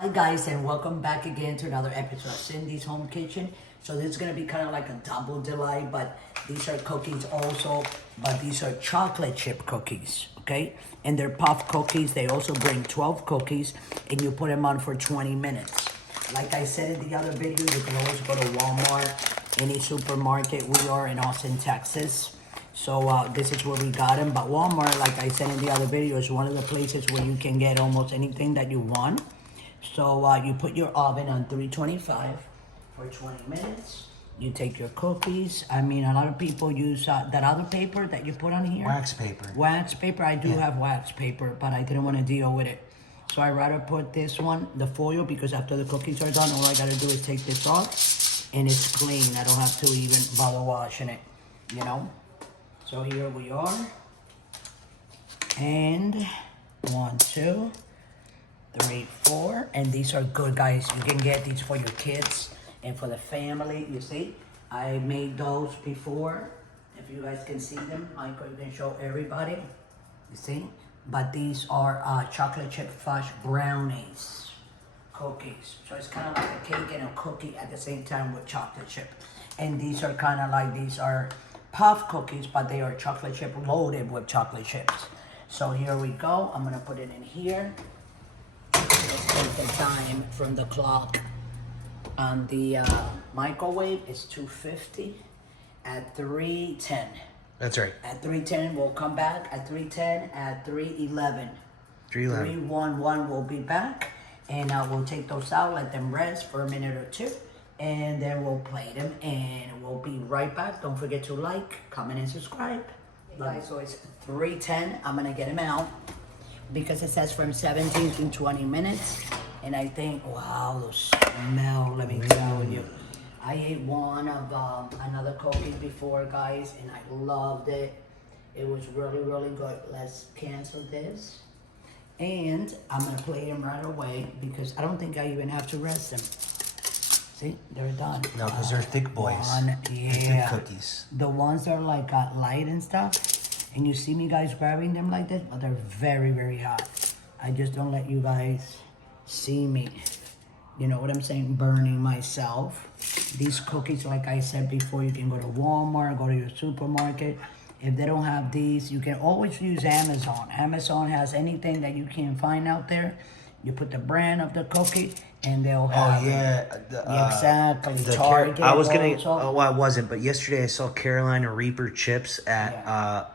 Hi guys, and welcome back again to another episode of Cindy's Home Kitchen. So this is going to be kind of like a double delight, but these are cookies also, but these are chocolate chip cookies, okay? And they're puff cookies. They also bring 12 cookies and you put them on for 20 minutes. Like I said in the other video, you can always go to Walmart, any supermarket. We are in Austin, Texas. So this is where we got them. But Walmart, like I said in the other video, is one of the places where you can get almost anything that you want. So you put your oven on 325 for 20 minutes. You take your cookies. I mean, a lot of people use that other paper that you put on here. Wax paper. Wax paper. I do have wax paper, but I didn't want to deal with it. So I rather put this one, the foil, because after the cookies are done, all I got to do is take this off, and it's clean. I don't have to even bother washing it, you know? So here we are. And 1, 2, 3, 4, and these are good, guys. You can get these for your kids and for the family. You see, I made those before. If you guys can see them, Michael, you can show everybody. You see, but these are chocolate chip fudge brownies cookies. So it's kind of like a cake and a cookie at the same time with chocolate chip. And these are kind of like, these are puff cookies, but they are chocolate chip loaded with chocolate chips. So here we go. I'm gonna put it in here. Let's take the time from the clock on the microwave. It's 250 at 310. That's right. At 310, we'll come back. At 310, at 311. 311. 311, we'll be back. And we'll take those out, let them rest for a minute or two. And then we'll plate them. And we'll be right back. Don't forget to like, comment, and subscribe. Hey guys, so it's 310. I'm going to get them out, because it says from 17 to 20 minutes. And I think, wow, the smell, let me tell you. I ate one of another cookie before, guys, and I loved it. It was really, really good. Let's cancel this. And I'm gonna plate them right away, because I don't think I even have to rest them. See, they're done. No, because they're thick boys. Yeah. They're thick cookies. The ones that are like light and stuff, and you see me guys grabbing them like this, but they're very, very hot. I just don't let you guys see me. You know what I'm saying? Burning myself. These cookies, like I said before, you can go to Walmart, go to your supermarket. If they don't have these, you can always use Amazon. Amazon has anything that you can find out there. You put the brand of the cookie, and they'll have exactly. The Target. I was gonna. also. Oh, I wasn't. But yesterday I saw Carolina Reaper chips at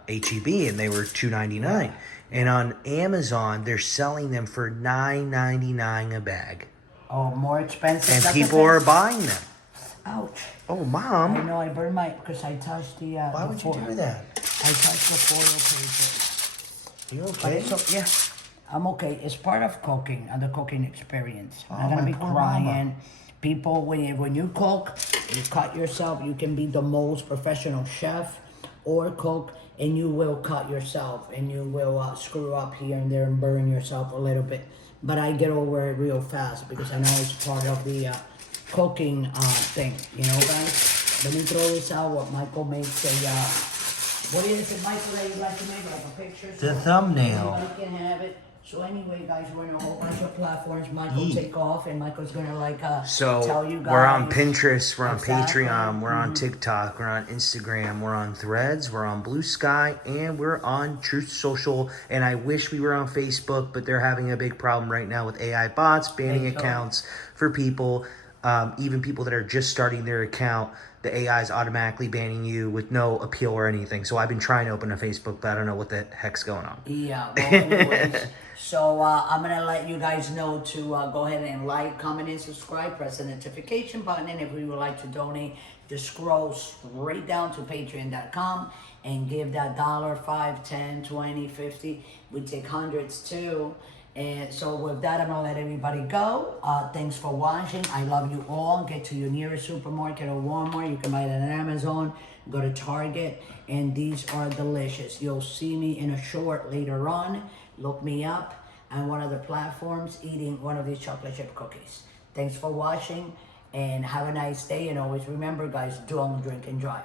HEB, and they were $2.99. And on Amazon, they're selling them for $9.99 a bag. Oh, more expensive. And That's people are buying them. Ouch. Oh, I Mom. know I burned my, because I touched the. Why would you do that? I touched the foil paper. You okay? So, yeah, I'm okay. It's part of cooking and the cooking experience. I'm not my gonna be poor crying. mama. People, when you cook, you cut yourself. You can be the most professional chef or cook, and you will cut yourself, and you will screw up here and there and burn yourself a little bit. But I get over it real fast, because I know it's part of the cooking thing. You know, guys. Let me throw this out. What Michael makes a. What is it, Michael, that you like to make? Like a picture? The thumbnail. Everybody can have it. So anyway, guys, we're in a whole bunch of platforms. Michael take off, and Michael's gonna like tell you guys. We're on Pinterest, we're on Exactly. Patreon, we're on TikTok, we're on Instagram, we're on Threads, we're on Blue Sky, and we're on Truth Social. And I wish we were on Facebook, but they're having a big problem right now with AI bots banning accounts for people. Even people that are just starting their account, the AI is automatically banning you with no appeal or anything. So I've been trying to open a Facebook, but I don't know what the heck's going on. Yeah, well, anyways, so I'm going to let you guys know to go ahead and like, comment, and subscribe. Press the notification button. And if you would like to donate, just scroll straight down to patreon.com and give that $1, $5, $10, $20, $50. We take hundreds too. And so with that, I'm going to let everybody go. Thanks for watching. I love you all. Get to your nearest supermarket or Walmart. You can buy it on Amazon. Go to Target. And these are delicious. You'll see me in a short later on. Look me up on one of the platforms eating one of these chocolate chip cookies. Thanks for watching. And have a nice day. And always remember, guys, don't drink and drive.